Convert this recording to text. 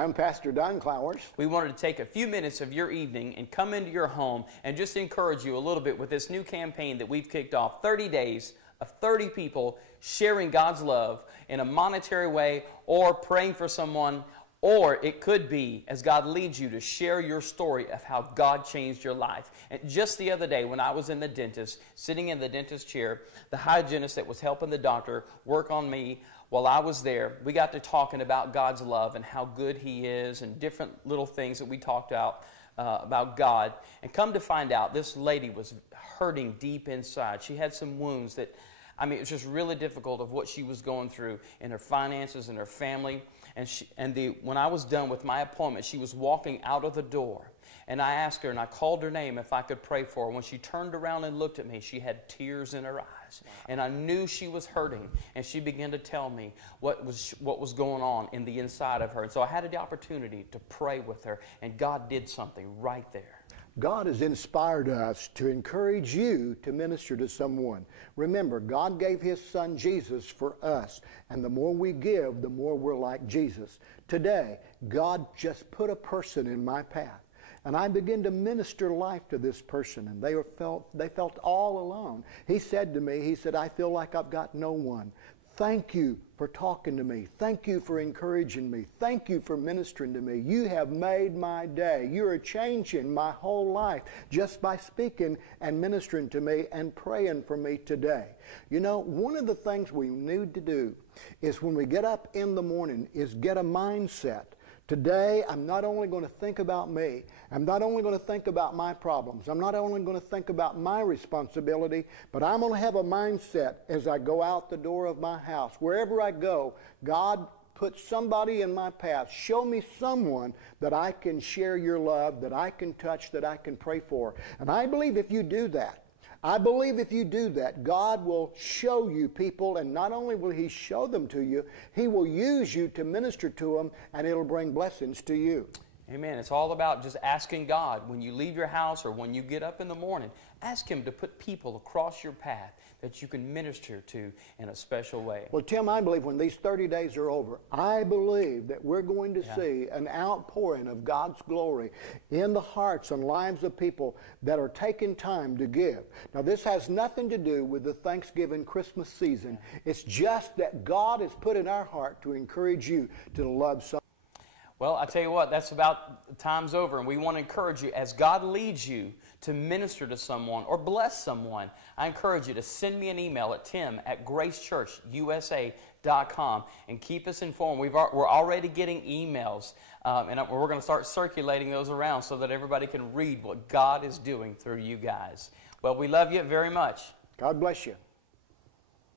I'm Pastor Don Clowers. We wanted to take a few minutes of your evening and come into your home and just encourage you a little bit with this new campaign that we've kicked off, 30 days of 30 people sharing God's love in a monetary way or praying for someone, or it could be as God leads you to share your story of how God changed your life. And just the other day when I was in the dentist, sitting in the dentist chair, the hygienist that was helping the doctor work on me while I was there, we got to talking about God's love and how good He is and different little things that we talked about God. And come to find out, this lady was hurting deep inside. She had some wounds that, it was just really difficult of what she was going through in her finances and her family. And when I was done with my appointment, she was walking out of the door. And I asked her, and I called her name if I could pray for her. When she turned around and looked at me, she had tears in her eyes. Wow. And I knew she was hurting. And she began to tell me what was going on in the inside of her. And so I had the opportunity to pray with her, and God did something right there. God has inspired us to encourage you to minister to someone. Remember, God gave His Son Jesus for us, and the more we give, the more we're like Jesus. Today, God just put a person in my path, and I began to minister life to this person, and they felt all alone. He said to me, he said, I feel like I've got no one. Thank you for talking to me. Thank you for encouraging me. Thank you for ministering to me. You have made my day. You're changing my whole life just by speaking and ministering to me and praying for me today. You know, one of the things we need to do is when we get up in the morning is get a mindset. Today, I'm not only going to think about me, I'm not only going to think about my problems, I'm not only going to think about my responsibility, but I'm going to have a mindset as I go out the door of my house. Wherever I go, God put somebody in my path. Show me someone that I can share your love, that I can touch, that I can pray for. And I believe if you do that, God will show you people, and not only will He show them to you, He will use you to minister to them, and it'll bring blessings to you. Amen. It's all about just asking God when you leave your house or when you get up in the morning. Ask Him to put people across your path that you can minister to in a special way. Well, Tim, I believe when these 30 days are over, I believe that we're going to see an outpouring of God's glory in the hearts and lives of people that are taking time to give. Now, this has nothing to do with the Thanksgiving Christmas season. It's just that God has put in our heart to encourage you to love someone. Well, I tell you what, that's about time's over, and we want to encourage you as God leads you to minister to someone or bless someone. I encourage you to send me an email at tim@gracechurchusa.com and keep us informed. We're already getting emails, and we're going to start circulating those around so that everybody can read what God is doing through you guys. Well, we love you very much. God bless you.